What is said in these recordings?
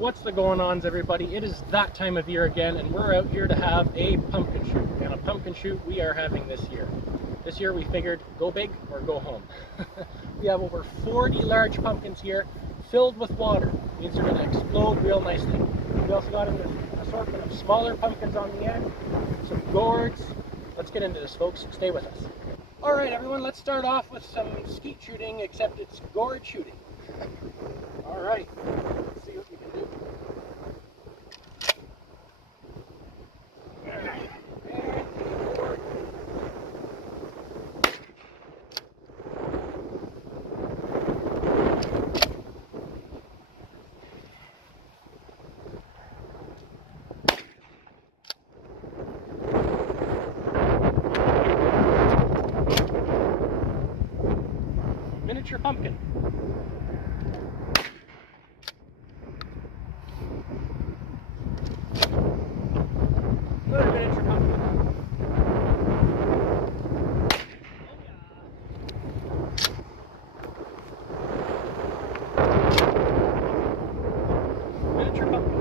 What's the going ons, everybody? It is that time of year again, and we're out here to have a pumpkin shoot. And a pumpkin shoot we are having this year. This year we figured go big or go home. We have over 40 large pumpkins here filled with water. It means they're going to explode real nicely. We also got an assortment of smaller pumpkins on the end, some gourds. Let's get into this, folks. Stay with us. All right, everyone, let's start off with some skeet shooting, except it's gourd shooting. All right, let's see what we can do. Miniature pumpkin. Another miniature pumpkin. Miniature pumpkin.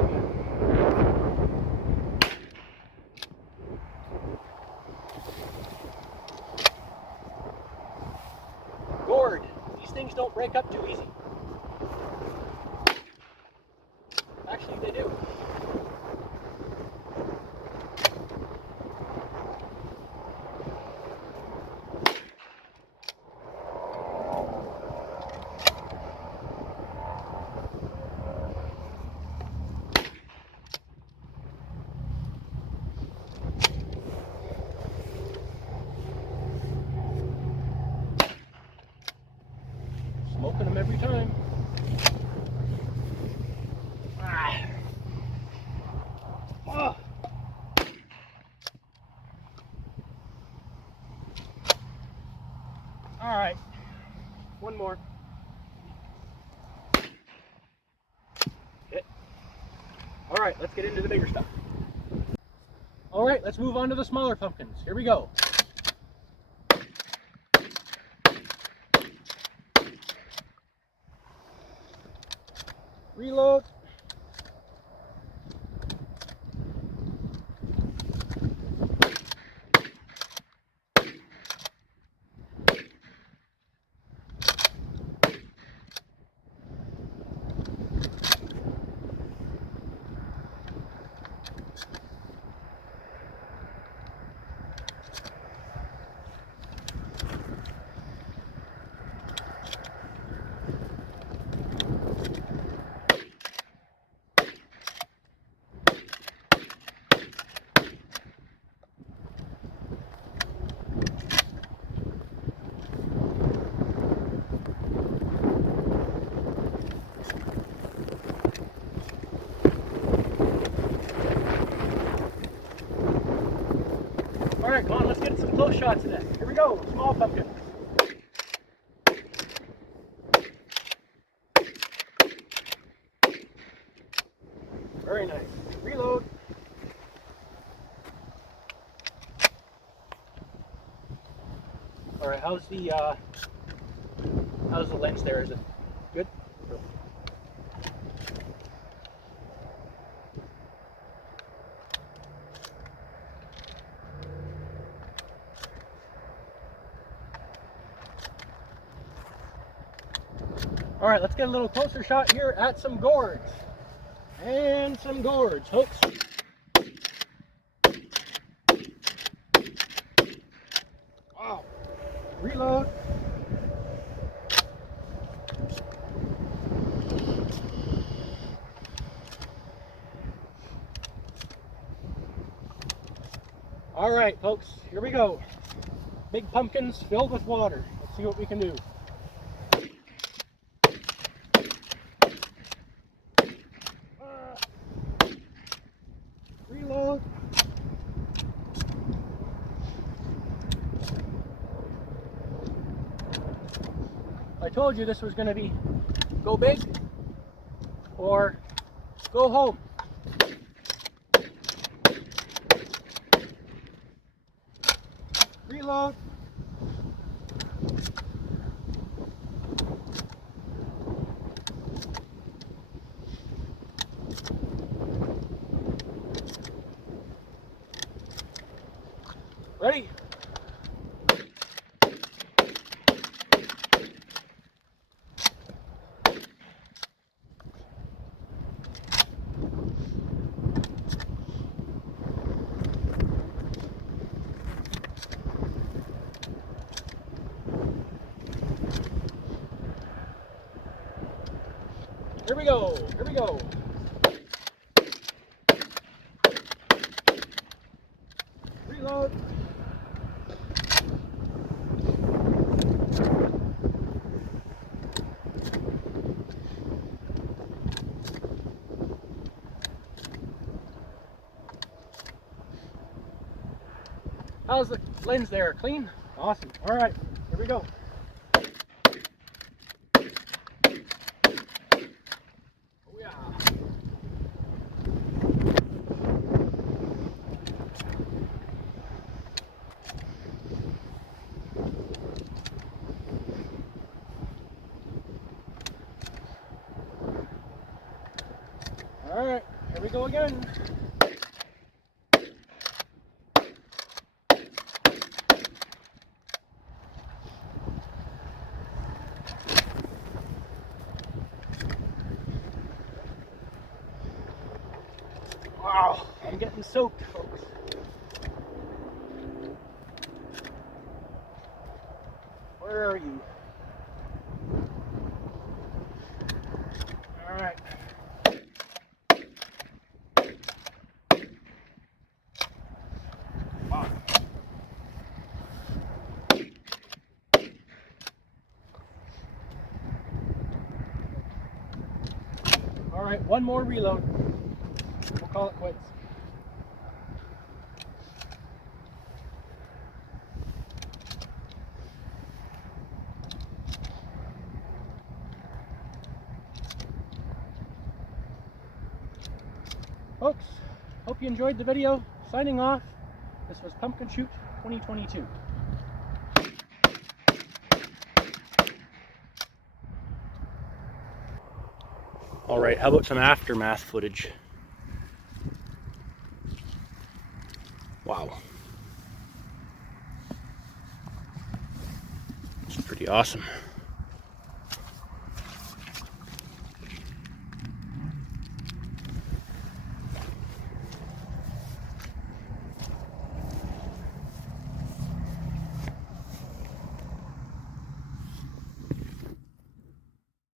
Gourd. These things don't break up too easy. Actually, they do. Smoking them every time. Oh. All right, one more. Hit. All right, let's get into the bigger stuff. All right, let's move on to the smaller pumpkins. Here we go. Reload. All right, come on, let's get some close shots of that. Here we go, small pumpkin. Very nice. Reload. All right, how's the lens there? Is it good? All right, let's get a little closer shot here at some gourds. And some gourds, folks. Wow. Reload. All right, folks, here we go. Big pumpkins filled with water. Let's see what we can do. Reload. I told you this was going to be go big or go home. Reload. Ready? Here we go, here we go. Reload. How's the lens there? Clean? Awesome. All right, here we go. Oh yeah. All right, here we go again. Wow, I'm getting soaked, folks. Where are you? All right. Wow. All right, one more reload. We'll call it quits. Folks, hope you enjoyed the video. Signing off, this was Pumpkin Shoot 2022. All right, how about some aftermath footage? Wow. It's pretty awesome.